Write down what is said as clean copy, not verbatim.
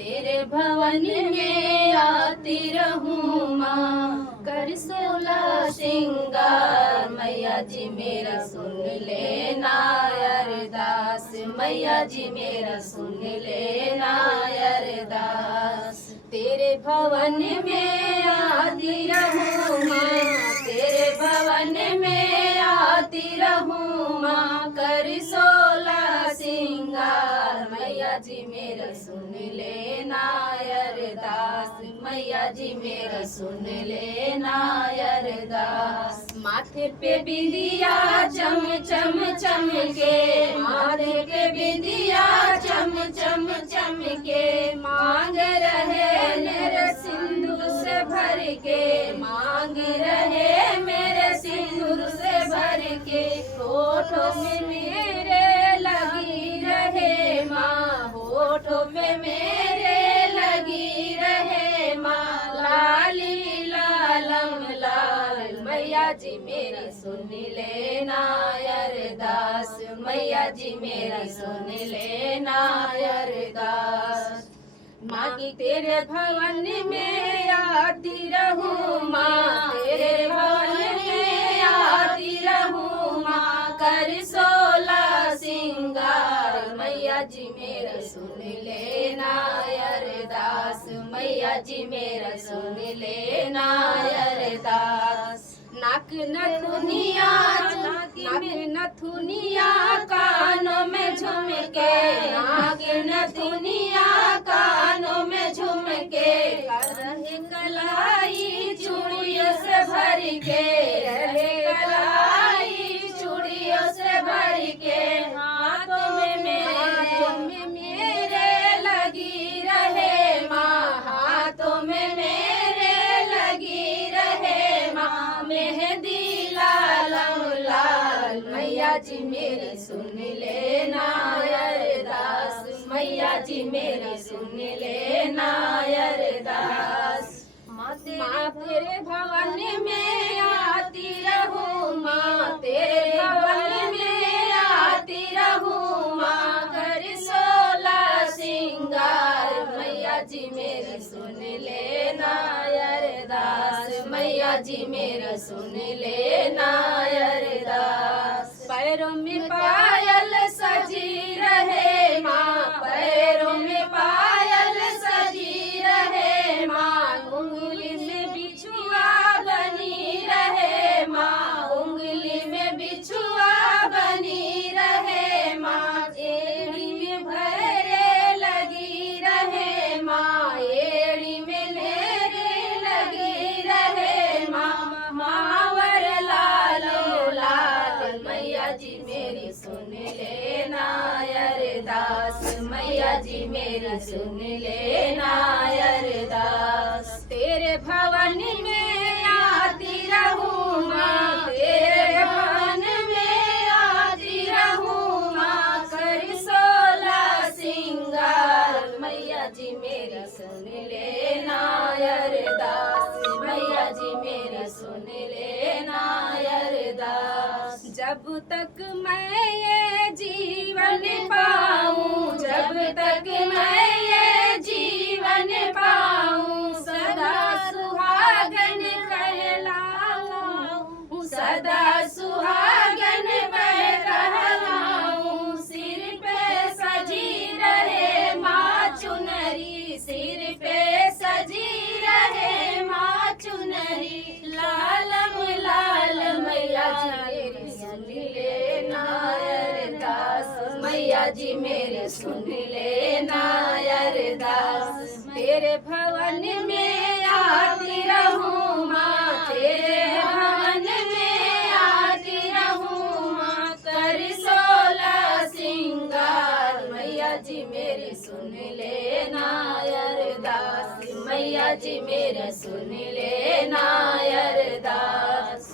तेरे भवन में आती रहूं माँ, कर 16 श्रृंगार। मैया जी मेरा सुन लेना अरदास, मैया जी मेरा सुन लेना अरदास। तेरे भवन में आती रहूं माँ, तेरे भवन में आती रहूं माँ, कर 16 श्रृंगार। मैया जी मेरा सुन लेना अरदास, मैया जी मेरा सुन लेना अरदास। माथे पे बिंदिया चम चम चम के, माथे पे बिंदिया चम चम चम के, मांग रहे मेरे सिंदूर से भर के, मांग रहे मेरे सिंदूर से भर के। होठों में मेरे लगी रहे माँ, होठों में मेरे लगी रहे माँ, लाली लालम लाल। मैया जी मेरी सुन लेना अरदास, मैया जी मेरी सुन लेना अरदास। माँ की तेरे भवन में आती रहूं माँ, तेरे भवन में आती रहूं माँ, कर 16 श्रृंगार। मैया जी मेरा सुन लेना अरदास, मैया जी मेरा सुन लेना अरदास। नाक नथुनिया, नाक नथुनिया कानों में झुमके, नाक नथुनिया कानों में झुमके, रहे कलाई चूड़ियों से भर के, रहे कलाई चूड़ियों से भर के। हाथों में मेरे लगी रहे माँ, हाथों में मेरे लगी रहे माँ, मेहंदी लालम लाल। मैया जी मेरी सुन लेना अरदास, मैया जी मेरी सुन लेना अरदास। माँ तेरे भवन में आती रहूं माँ, तेरे भवन में आती रहूं माँ, कर 16 श्रृंगार। मैया जी मेरी सुन लेना अरदास, मैया जी मेरा सुन लेना अरदास। पैरों में पायल सजी रहे माँ, पैरों में पायल सजी रहे माँ, उंगली में बिछुआ बनी रहे माँ, उंगली में बिछुआ बनी रहे माँ, एड़ी में भरे लगी रहे माँ, एड़ी में मेरे लगी रहे माँ, मावर लालो लाल। मैया जी मेरी सुन लेना अरदास, मैया जी मेरी सुन लेना अरदास। तेरे भवन में आती रहूं माँ, तेरे भवन में आती रहूं माँ, कर 16 श्रृंगार। मैया जी मेरी सुन लेना अरदास, मैया जी मेरी सुन लेना अरदास। जब तक मैं ये जीवन पाऊं, जब तक मैं ये जीवन पाऊं, सदा सुहागन कहलाऊं, सदा सुहागन मैं कहलाऊं। सिर पे सजी रहे माँ चुनरी, सिर पे सजी रहे माँ चुनरी, लालम लाल। मैया जी मेरी सुन लेना अरदास, मैया जी मेरे सुन लेना अरदास। तेरे भवन में आती रहूं माँ, तेरे भवन में आती रहूं माँ, कर 16 श्रृंगार। मैया जी मेरी सुन लेना अरदास, मैया जी मेरे सुन लेना अरदास।